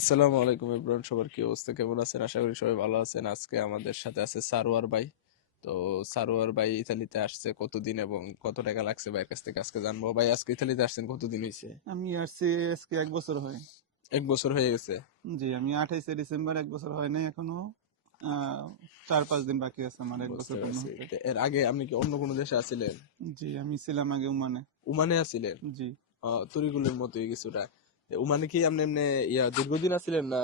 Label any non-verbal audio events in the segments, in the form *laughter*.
আসসালামু আলাইকুম ইব্রাহিম সবার কি অবস্থা কেমন আছেন? আশা করি সবাই ভালো আছেন। আজকে আমাদের সাথে আছে সারোয়ার ভাই। তো সারোয়ার ভাই ইতালিতে আসছে কতদিন এবং কত টাকা লাগছে ভাইয়ের কাছ থেকে আজকে জানব। ভাই আজকে ইতালিতে আসছেন কতদিন হয়েছে আমি আসছি আজকে এক বছর হয়। এক বছর হয়ে গেছে? জি আমি আঠাইশে ডিসেম্বর এক বছর হয় নাই এখনও। চার পাঁচ দিন বাকি আছে আমার এক বছর এর আগে আপনি কি অন্য কোনো দেশে আছিলেন? জি আমি ছিলাম আগে উমানে। উমানে আছিলেন? জি। তরিকুলের মতোই কিছুটা। তো উমানে কি আপনি এমনি ইয়া দীর্ঘদিন আছিলেন না?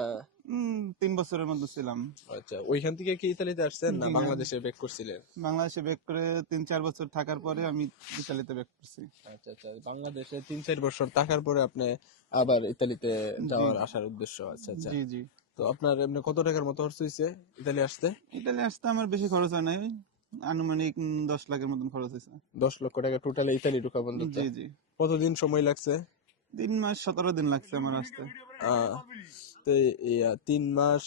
তিন বছরের মধ্যে ছিলাম। আচ্ছা ওইখান থেকে কি ইতালিতে আসছেন না বাংলাদেশে ব্যাক করছিলেন? বাংলাদেশে ব্যাক করে তিন চার বছর থাকার পরে আমি ইতালিতে ব্যাক করছি। আচ্ছা আচ্ছা বাংলাদেশে তিন চার বছর থাকার পরে আপনি আবার ইতালিতে যাওয়ার আসার উদ্দেশ্য আচ্ছা আচ্ছা। জি জি। তো আপনার এমনি কত টাকার মতো খরচ হয়েছে ইতালি আসতে? ইতালি আসতে আমার বেশি খরচ হয় নাই। আনুমানিক দশ লাখের মতন খরচ হয়েছে দশ লক্ষ টাকা টোটালে ইতালি ঢুকা পর্যন্ত জি জি। কতদিন সময় লাগছে? তিন মাস সতেরো দিন লাগছে আমার আসতে। তো তিন মাস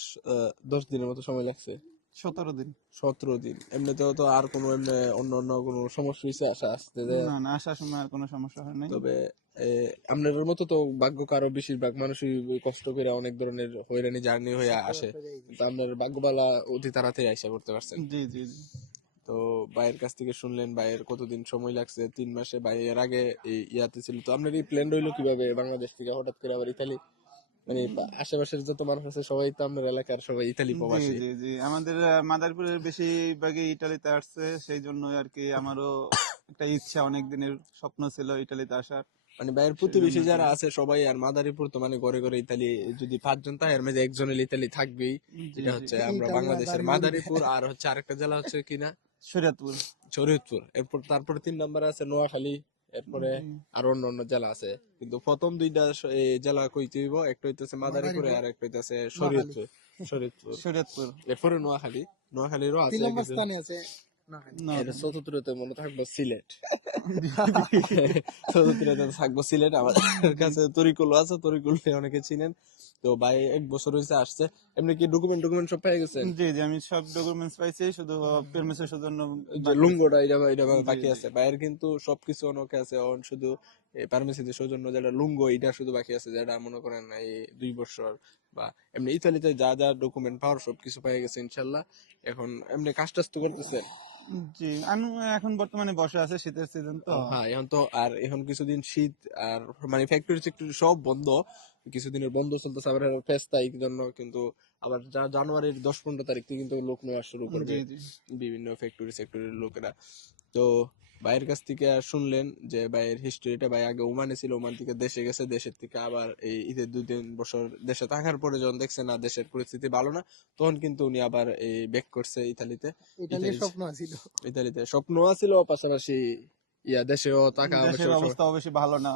দশ দিনের মতো সময় লাগছে? সতেরো দিন। সতেরো দিন। এমনিতেও তো আর কোনো এমনি অন্য অন্য কোনো সমস্যা হয়েছে আসা আসতে না না আসার সময় আর কোনো সমস্যা হয় নাই। তবে আপনাদের মতো তো ভাগ্য কারও বেশিরভাগ মানুষই কষ্ট করে অনেক ধরনের হয়রানি জার্নি হয়ে আসে। কিন্তু আপনার ভাগ্যবালা অতি তাড়াতাড়ি আইসা করতে পারছেন। জি জি জি। তো ভাইয়ের কাছ থেকে শুনলেন ভাইয়ের কতদিন সময় লাগছে? তিন মাসে ভাই এর আগে ইয়াতে ছিল। তো আপনার এই প্ল্যান রইল কীভাবে বাংলাদেশ থেকে হঠাৎ করে আবার ইতালি? মানে আশেপাশের যত মানুষ আছে সবাই তো আপনার এলাকার সবাই ইতালি প্রবাসী। জি জি। আমাদের মাদারীপুরের বেশিরভাগই ইটালিতে আসছে সেই জন্য আর কি আমারও একটা ইচ্ছা অনেক দিনের স্বপ্ন ছিল ইটালিতে আসার। মানে ভাইয়ের প্রতিবেশী যারা আছে সবাই আর মাদারীপুর তো মানে ঘরে ঘরে ইতালি যদি পাঁচজন তাই এর মধ্যে একজনের ইতালি থাকবেই। জি। হচ্ছে আমরা বাংলাদেশের মাদারীপুর আর হচ্ছে আরেকটা জেলা হচ্ছে কিনা শরীয়তপুর। শরীয়তপুর। এরপর তারপরে তিন নাম্বার আছে নোয়াখালী এরপরে আর অন্য অন্য জেলা আছে। কিন্তু প্রথম দুইটা জেলা কইতে হইব একটা হইতেছে মাদারীপুর আর একটা হইতেছে শরীয়তপুর। শরীয়তপুর। শরীয়তপুর। এরপরে নোয়াখালী। নোয়াখালীরও আছে এটা চতুর্থতে মনে থাকব সিলেট। *laughs* চতুর্থতে থাকব সিলেট। আমাদের কাছে তরিকুল আছে তরিকুল অনেকে চিনেন। তো ভাই এক বছর হয়েছে আসছে। এমনি কি ডকুমেন্ট ডকুমেন্ট সব পেয়ে গেছে জি জি আমি সব ডকুমেন্টস পাইছি শুধু পারমিশনের জন্য লুঙ্গোটা এটা এটা বাকি আছে। ভাইয়ের কিন্তু সবকিছু অনেকে আছে অন শুধু পারমিসিতে সৌজন্য যেটা লুঙ্গো এটা শুধু বাকি আছে যেটা মনে করেন এই দুই বছর বা এমনি ইতালিতে যা যা ডকুমেন্ট পাওয়ার সবকিছু পেয়ে গেছে ইনশাল্লাহ। এখন এমনি কাজ টাজ তো করতেছেন? জি আমি এখন বর্তমানে বসে আছে শীতের সিজন তো। হ্যাঁ এখন তো আর এখন কিছুদিন শীত আর মানে ফ্যাক্টরি সেক্টরি সব বন্ধ। কিছুদিনের বন্ধ চলতেছে আবার ফেস্তা এই জন্য কিন্তু আবার যা জানুয়ারির দশ পনেরো তারিখ থেকে কিন্তু লোক নেওয়া শুরু করবে। বিভিন্ন ফ্যাক্টরি সেক্টরের লোকেরা। তো ভাইয়ের কাছ থেকে আর শুনলেন যে ভাইয়ের হিস্ট্রিটা ভাই আগে ওমানে ছিল ওমান থেকে দেশে গেছে দেশের থেকে আবার এই ঈদের দুই তিন বছর দেশে থাকার পরে যখন দেখছে না দেশের পরিস্থিতি ভালো না তখন কিন্তু উনি আবার এই ব্যাক করছে ইতালিতে। স্বপ্ন ছিল ইতালিতে স্বপ্ন আছিল পাশাপাশি ইয়া দেশেও টাকা অবশ্য অবস্থা অবশ্যই ভালো না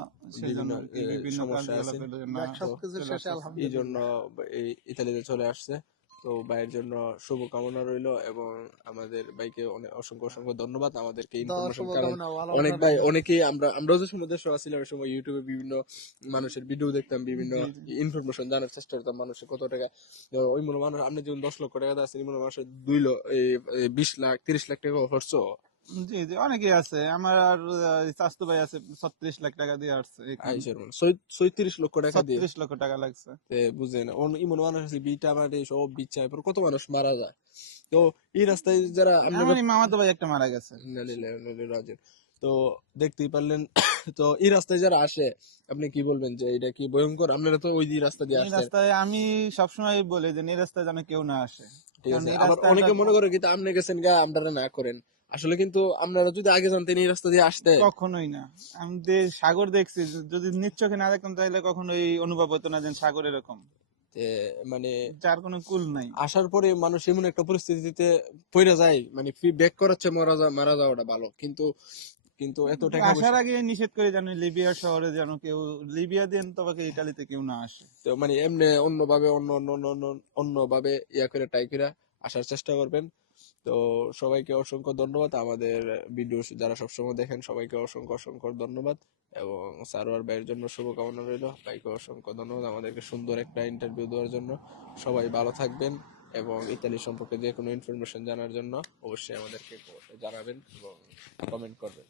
সমস্যা আছে। এই জন্য এই ইতালিতে চলে আসছে। তো ভাইয়ের জন্য শুভকামনা রইল এবং আমাদের ভাইকে অনেক অসংখ্য অসংখ্য ধন্যবাদ আমাদেরকে ইনফরমেশন কারণ। অনেক ভাই অনেকেই আমরা আমরাও যে সময় দেশে আসছিলাম ওই সময় ইউটিউবে বিভিন্ন মানুষের ভিডিও দেখতাম বিভিন্ন ইনফরমেশন জানার চেষ্টা করতাম মানুষের কত টাকা। ওই মনে মানুষ আপনি যেমন দশ লক্ষ টাকা দিয়ে আসছেন এই মনে মানুষের দুই লক্ষ বিশ লাখ তিরিশ লাখ টাকা খরচ। জি জি অনেকেই আছে। আমার আর স্বাস্থ্য ভাই আছে ছত্রিশ লাখ টাকা দিয়ে আসছে ছয়ত্রিশ লক্ষ টাকা দিয়ে? ছত্রিশ লক্ষ টাকা লাগছে। তে বুঝেন ইমন মানুষ আছে বিটা সব বিচ্ছা এরপর কত মানুষ মারা যায়? তো এই রাস্তায় যারা আমার মামাতো ভাই একটা মারা গেছে। তো দেখতেই পারলেন *coughs* তো এই রাস্তায় যারা আসে আপনি কি বলবেন যে এটা কি ভয়ঙ্কর? আপনারা তো ওই রাস্তা দিয়ে এই আসছেন রাস্তায় আমি সবসময় বলি যে এই রাস্তায় যেন কেউ না আসে। অনেকে মনে করে কিন্তু আপনি গেছেন গা আপনারা না করেন। আসলে কিন্তু আপনারা যদি আগে জানতেন এই রাস্তা দিয়ে আসতে। কখনোই না। আমি যে সাগর দেখছি যদি নিজ না দেখতাম তাহলে কখনোই অনুভব হতো না যে সাগর এরকম। মানে যার কোনো কুল নাই। আসার পরে মানুষ এমন একটা পরিস্থিতিতে পড়ে যায় মানে ব্যাক করাচ্ছে মারা যা মারা যাওয়াটা ভালো। কিন্তু কিন্তু এত টাকা আসার আগে নিষেধ করে যেন লিবিয়া শহরে যেন কেউ লিবিয়া দেন তবে ইটালিতে কেউ না আসে। তো মানে এমনি অন্যভাবে অন্য অন্য অন্য অন্য অন্যভাবে ইয়া করে ট্রাই করে আসার চেষ্টা করবেন। তো সবাইকে অসংখ্য ধন্যবাদ। আমাদের ভিডিও যারা সবসময় দেখেন, সবাইকে অসংখ্য অসংখ্য ধন্যবাদ এবং সারোয়ার ভাইয়ের জন্য শুভকামনা রইল। ভাইকে অসংখ্য ধন্যবাদ আমাদেরকে সুন্দর একটা ইন্টারভিউ দেওয়ার জন্য। সবাই ভালো থাকবেন এবং ইতালি সম্পর্কে যে কোনো ইনফরমেশন জানার জন্য অবশ্যই আমাদেরকে জানাবেন এবং কমেন্ট করবেন।